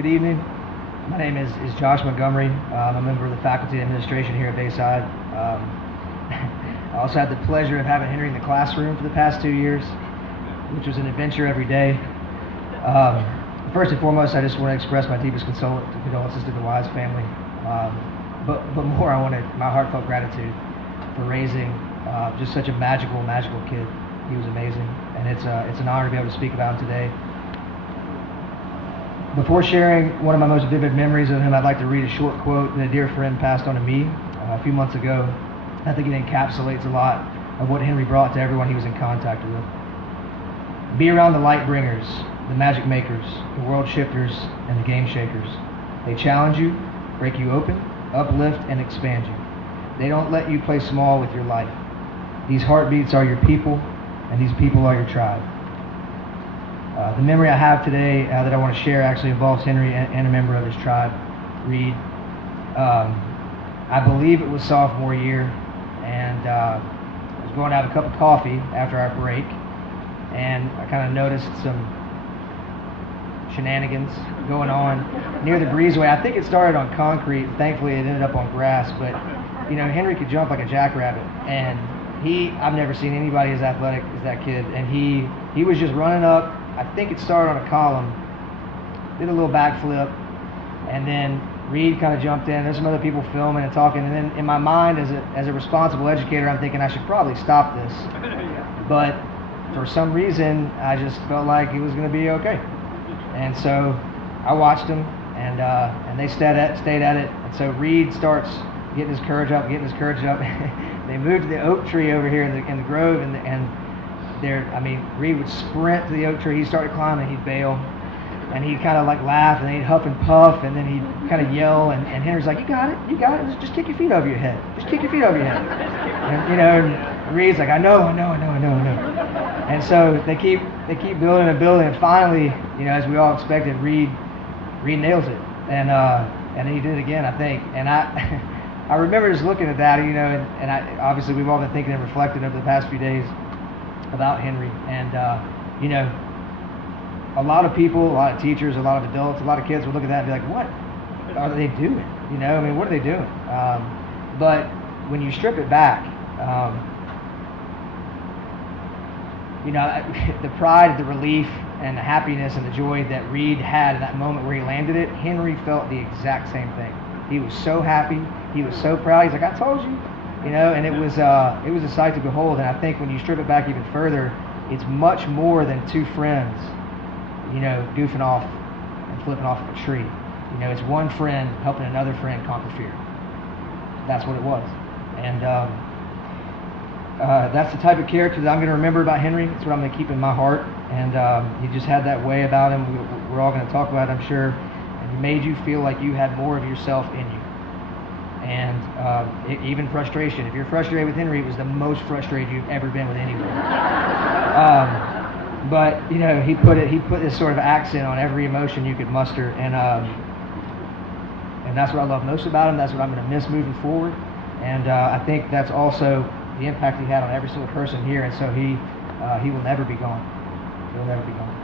Good evening. My name is Josh Montgomery. I'm a member of the faculty and administration here at Bayside. I also had the pleasure of having Henry in the classroom for the past 2 years, which was an adventure every day. First and foremost, I just want to express my deepest condolences to the Wise family. But more, I wanted my heartfelt gratitude for raising just such a magical kid. He was amazing, and it's an honor to be able to speak about him today. Before sharing one of my most vivid memories of him, I'd like to read a short quote that a dear friend passed on to me a few months ago. I think it encapsulates a lot of what Henry brought to everyone he was in contact with. Be around the light bringers, the magic makers, the world shifters, and the game shakers. They challenge you, break you open, uplift, and expand you. They don't let you play small with your life. These heartbeats are your people, and these people are your tribe. The memory I have today that I want to share actually involves Henry and a member of his tribe, Reed. I believe it was sophomore year, and I was going to have a cup of coffee after our break, and I kind of noticed some shenanigans going on near the breezeway. I think it started on concrete. Thankfully, it ended up on grass, but you know, Henry could jump like a jackrabbit, and I've never seen anybody as athletic as that kid, and he was just running up. I think it started on a column, did a little backflip, and then Reed kind of jumped in. There's some other people filming and talking, and then in my mind, as a responsible educator, I'm thinking I should probably stop this. But for some reason, I just felt like it was going to be okay. And so I watched them, and they stayed at it. And so Reed starts getting his courage up. They moved to the oak tree over here in the grove, and Reed would sprint to the oak tree. He started climbing, he'd bail, and he'd kind of like laugh, and then he'd huff and puff, and then he'd kind of yell, and Henry's like, you got it, just kick your feet over your head. And, you know, and Reed's like, I know. And so they keep building, and finally, you know, as we all expected, Reed nails it, and then he did it again, I think, and I remember just looking at that, you know, and obviously we've all been thinking and reflecting over the past few days about Henry, and you know, a lot of people, a lot of teachers, a lot of adults, a lot of kids would look at that and be like, what are they doing? You know, I mean, what are they doing? But when you strip it back, you know, the pride, the relief, and the happiness and the joy that Reed had in that moment where he landed it, Henry felt the exact same thing. He was so happy, he was so proud. He's like, I told you. You know, and it was a sight to behold. And I think when you strip it back even further, it's much more than two friends, you know, goofing off and flipping off of a tree. You know, it's one friend helping another friend conquer fear. That's what it was. And that's the type of character that I'm going to remember about Henry. It's what I'm going to keep in my heart. And he just had that way about him. We're all going to talk about it, I'm sure. And he made you feel like you had more of yourself in you. And even frustration. If you're frustrated with Henry, it was the most frustrated you've ever been with anyone. But you know, he put this sort of accent on every emotion you could muster, and that's what I love most about him. That's what I'm going to miss moving forward. And I think that's also the impact he had on every single person here. And so he will never be gone. He'll never be gone.